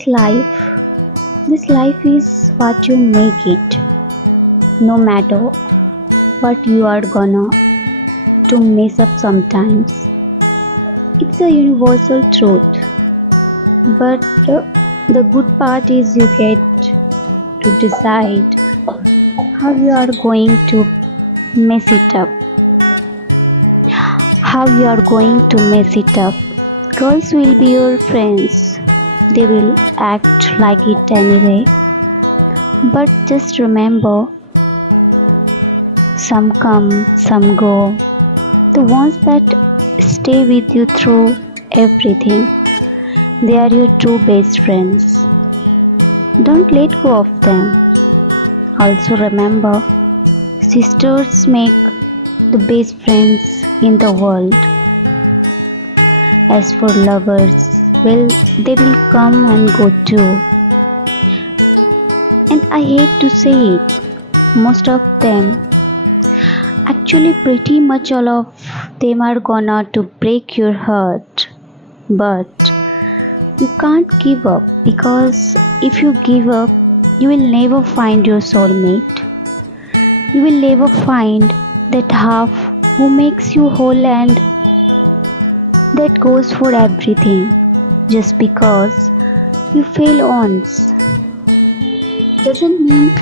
This life is what you make it. No matter what, you are gonna to mess up sometimes. It's a universal truth. But the good part is you get to decide how you are going to mess it up. How you are going to mess it up. Girls will be your friends. They will act like it anyway. But just remember, some come, some go. The ones that stay with you through everything, they are your true best friends. Don't let go of them. Also remember, sisters make the best friends in the world. As for lovers, well, they will come and go too. And I hate to say it, most of them, actually pretty much all of them are gonna to break your heart. But you can't give up, because if you give up, you will never find your soulmate. You will never find that half who makes you whole and that goes for everything. Just because you fail once doesn't mean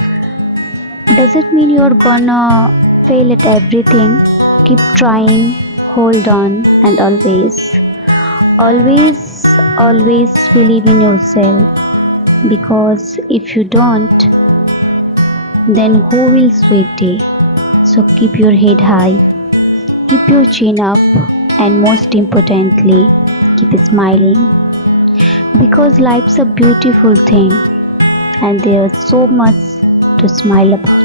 doesn't mean you're gonna fail at everything. Keep trying, hold on, and always believe in yourself, because if you don't, then who will, sweetie? So keep your head high, keep your chin up, and most importantly, keep smiling, because life's a beautiful thing and there's so much to smile about.